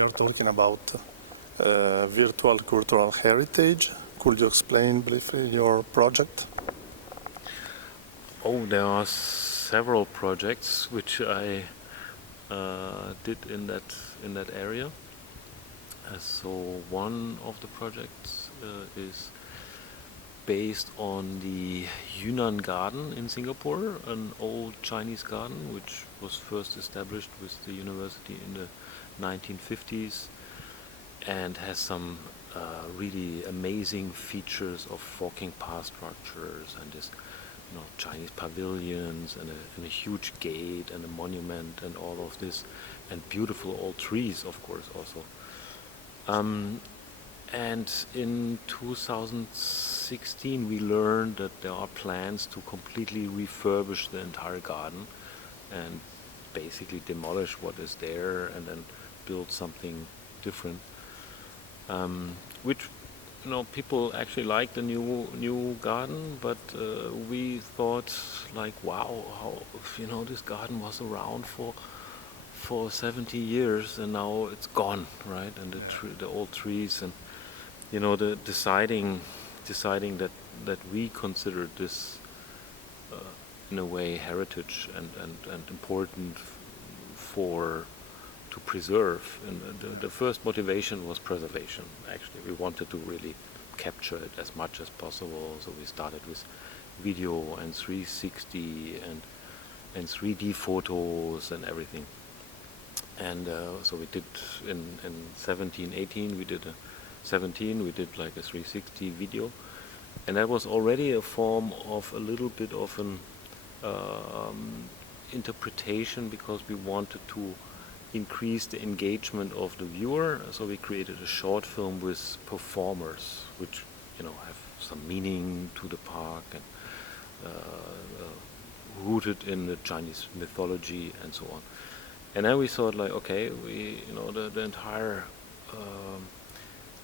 we are talking about virtual cultural heritage. Could you explain briefly your project? Oh, there are several projects which I did in that area. So one of the projects is based on the Yunnan Garden in Singapore, an old Chinese garden which was first established with the university in the 1950s and has some really amazing features of walking path structures and this Chinese pavilions and a huge gate and a monument and all of this, and beautiful old trees, of course, also. And in 2016 we learned that there are plans to completely refurbish the entire garden and basically demolish what is there and then build something different, which people actually like the new garden, but we thought like, wow, how this garden was around for 70 years and now it's gone, right? And the old trees and the deciding that we considered this in a way heritage and important to preserve. And the first motivation was preservation. Actually, we wanted to really capture it as much as possible. So we started with video and 360 and 3D photos and everything. And so we did in 17, 18, we did like a 360 video. And that was already a form of a little bit of an interpretation, because we wanted to increase the engagement of the viewer. So we created a short film with performers, which have some meaning to the park and rooted in the Chinese mythology and so on. And then we thought like, okay, the entire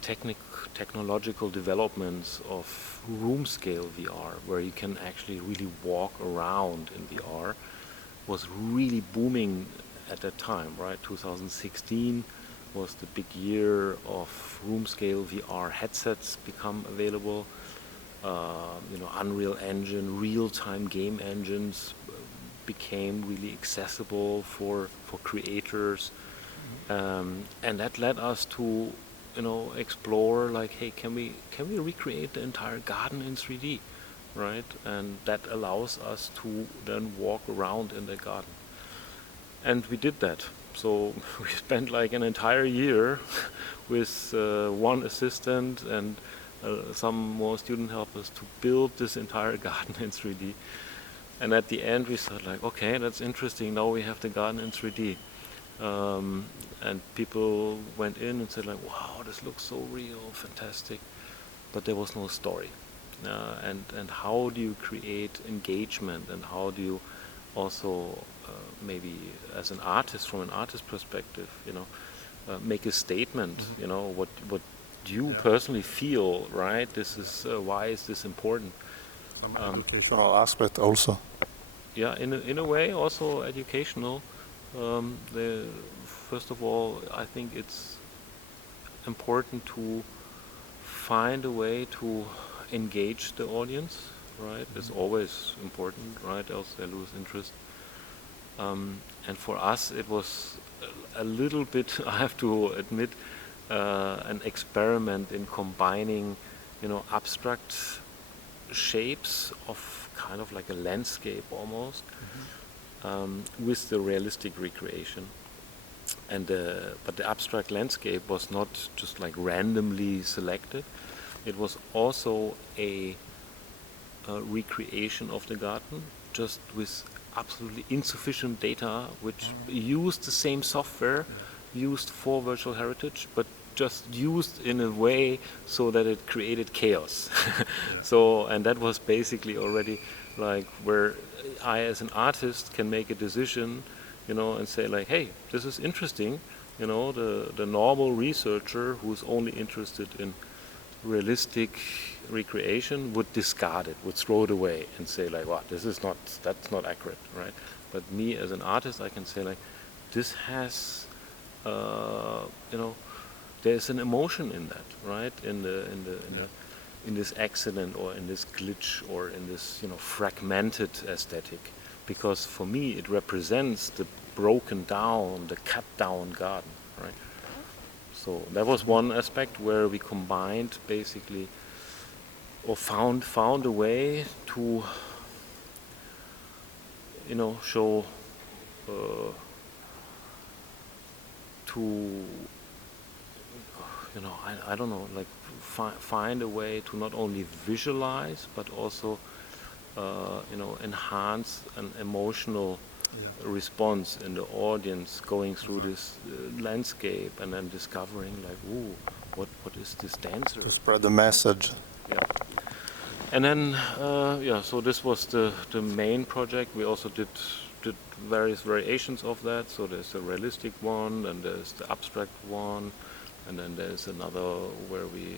technological developments of room scale VR, where you can actually really walk around in VR, was really booming at that time, right? 2016 was the big year of room scale VR headsets become available. Unreal Engine, real-time game engines became really accessible for creators, and that led us to explore like, hey, can we recreate the entire garden in 3D, right? And that allows us to then walk around in the garden. And we did that. So we spent like an entire year with one assistant and some more student helpers to build this entire garden in 3D. And at the end we thought like, okay, that's interesting, now we have the garden in 3D. And people went in and said like, wow, this looks so real, fantastic. But there was no story. And how do you create engagement, and how do you also maybe as an artist, from an artist perspective, make a statement, what you personally feel, right? This is why is this important? Some educational aspect also. Yeah, in a way also educational. First of all, I think it's important to find a way to engage the audience, right? It's always important, right? Else they lose interest. And for us, it was a little bit, I have to admit, an experiment in combining, abstract shapes of kind of like a landscape almost, with the realistic recreation. And but the abstract landscape was not just like randomly selected. It was also a recreation of the garden, just with absolutely insufficient data, which used the same software used for virtual heritage, but just used in a way so that it created chaos. So, and that was basically already like where I as an artist can make a decision, and say like, hey, this is interesting. The normal researcher who's only interested in realistic recreation would discard it, would throw it away and say like, wow, that's not accurate, right? But me as an artist, I can say like, this has you know, there's an emotion in that, right? In this accident or in this glitch or in this, you know, fragmented aesthetic, because for me it represents the broken down, the cut down garden, right? So that was one aspect where we combined basically, or found a way to, you know, show to, you know, I don't know, like find a way to not only visualize but also you know, enhance an emotional response in the audience going through this landscape and then discovering like, ooh, what is this dancer? To spread the message. Yeah. And then yeah, so this was the main project. We also did various variations of that. So there's the realistic one, and there's the abstract one, and then there's another where we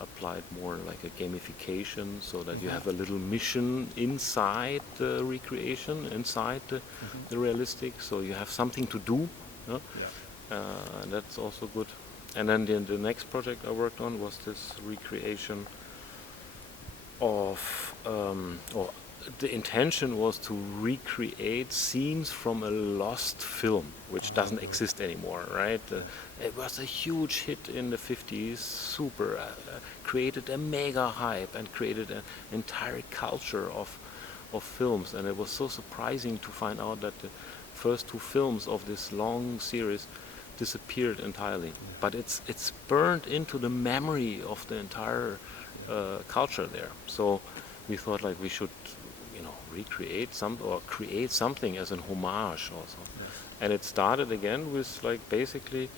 applied more like a gamification, so that you have a little mission inside the recreation, inside the realistic, so you have something to do. Yeah? And that's also good. And then the next project I worked on was this recreation of, or the intention was to recreate scenes from a lost film, which doesn't exist anymore, right? It was a huge hit in the 50s, super, created a mega hype and created an entire culture of films. And it was so surprising to find out that the first two films of this long series disappeared entirely. But it's burned into the memory of the entire culture there. So we thought like we should, you know, recreate or create something as an homage also. And it started again with like basically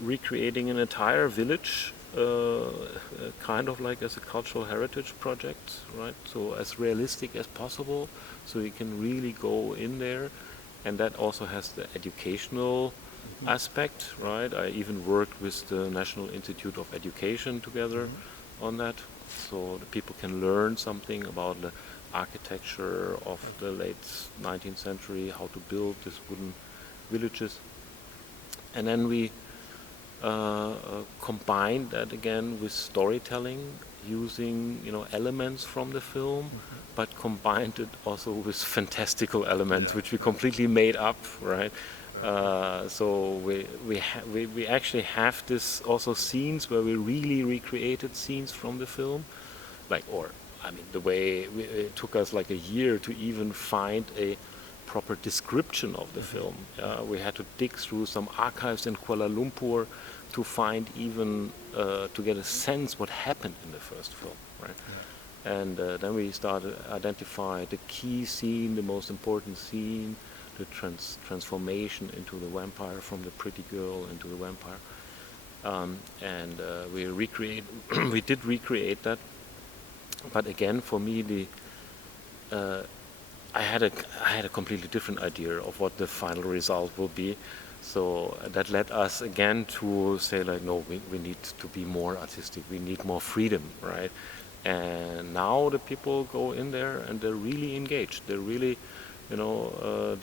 recreating an entire village, kind of like as a cultural heritage project, right? So as realistic as possible, so you can really go in there. And that also has the educational aspect, right? I even worked with the National Institute of Education together on that, so the people can learn something about the architecture of the late 19th century, how to build these wooden villages. And then we combined that again with storytelling, using, you know, elements from the film, but combined it also with fantastical elements, which we completely made up, right? So we actually have this also scenes where we really recreated scenes from the film, like, or I mean, the way it took us like a year to even find a proper description of the film. We had to dig through some archives in Kuala Lumpur to find even to get a sense what happened in the first film, right? And then we started identify the key scene, the most important scene, the transformation into the vampire, from the pretty girl into the vampire, and we did recreate that. But again, for me, I had a completely different idea of what the final result will be. So that led us again to say like, no, we need to be more artistic. We need more freedom, right? And now the people go in there and they're really engaged. They're really, you know,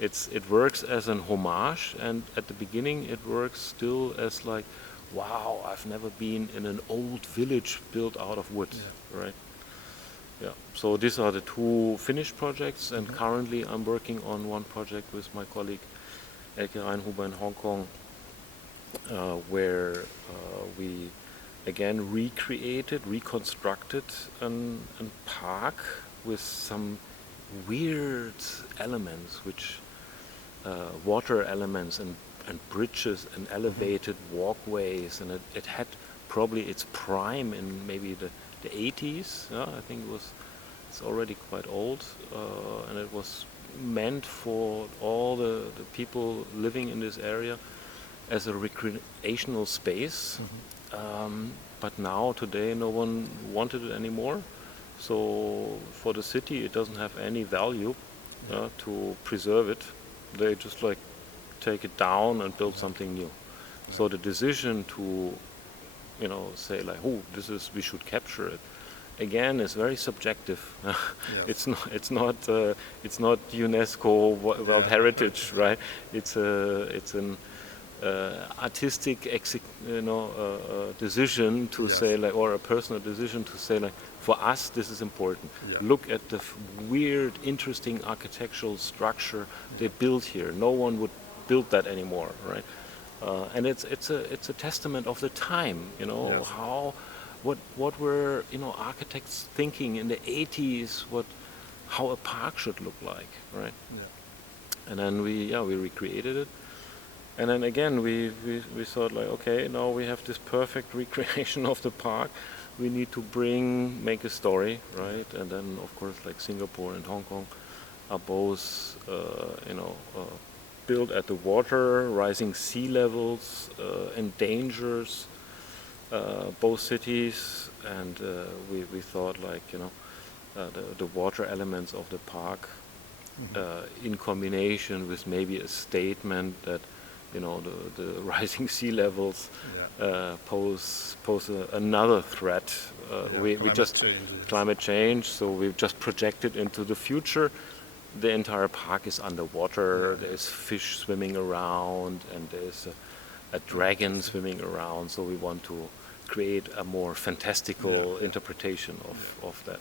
it works as an homage, and at the beginning it works still as like, wow, I've never been in an old village built out of wood, right? Yeah. So these are the two finished projects, and currently I'm working on one project with my colleague Elke Reinhuber in Hong Kong, where we again reconstructed a park with some weird elements, which water elements and bridges and elevated walkways, and it had probably its prime in maybe the 80s. I think it's already quite old, and it was meant for all the people living in this area as a recreational space. But now today no one wanted it anymore, so for the city it doesn't have any value to preserve it. They just like take it down and build something new. So the decision to, you know, say like, oh, we should capture it, again is very subjective. Yes. It's not UNESCO World Yeah. Heritage, right? It's an artistic decision to Yes. say, like, or a personal decision to say, like, for us this is important. Yeah. Look at the weird, interesting architectural structure they built here. No one would build that anymore, right? And it's a testament of the time, Yes. what were architects thinking in the 80s, how a park should look like, right? Yeah. And then we recreated it. And then again, we thought, like, okay, now we have this perfect recreation of the park. We need to make a story, right? And then, of course, like Singapore and Hong Kong are both, built at the water. Rising sea levels endangers both cities, and we thought, like, the water elements of the park, in combination with maybe a statement that the rising sea levels pose another threat. We just change, yes. climate change, so we've just projected into the future. The entire park is underwater. There's fish swimming around, and there's a dragon swimming around. So we want to create a more fantastical interpretation of that.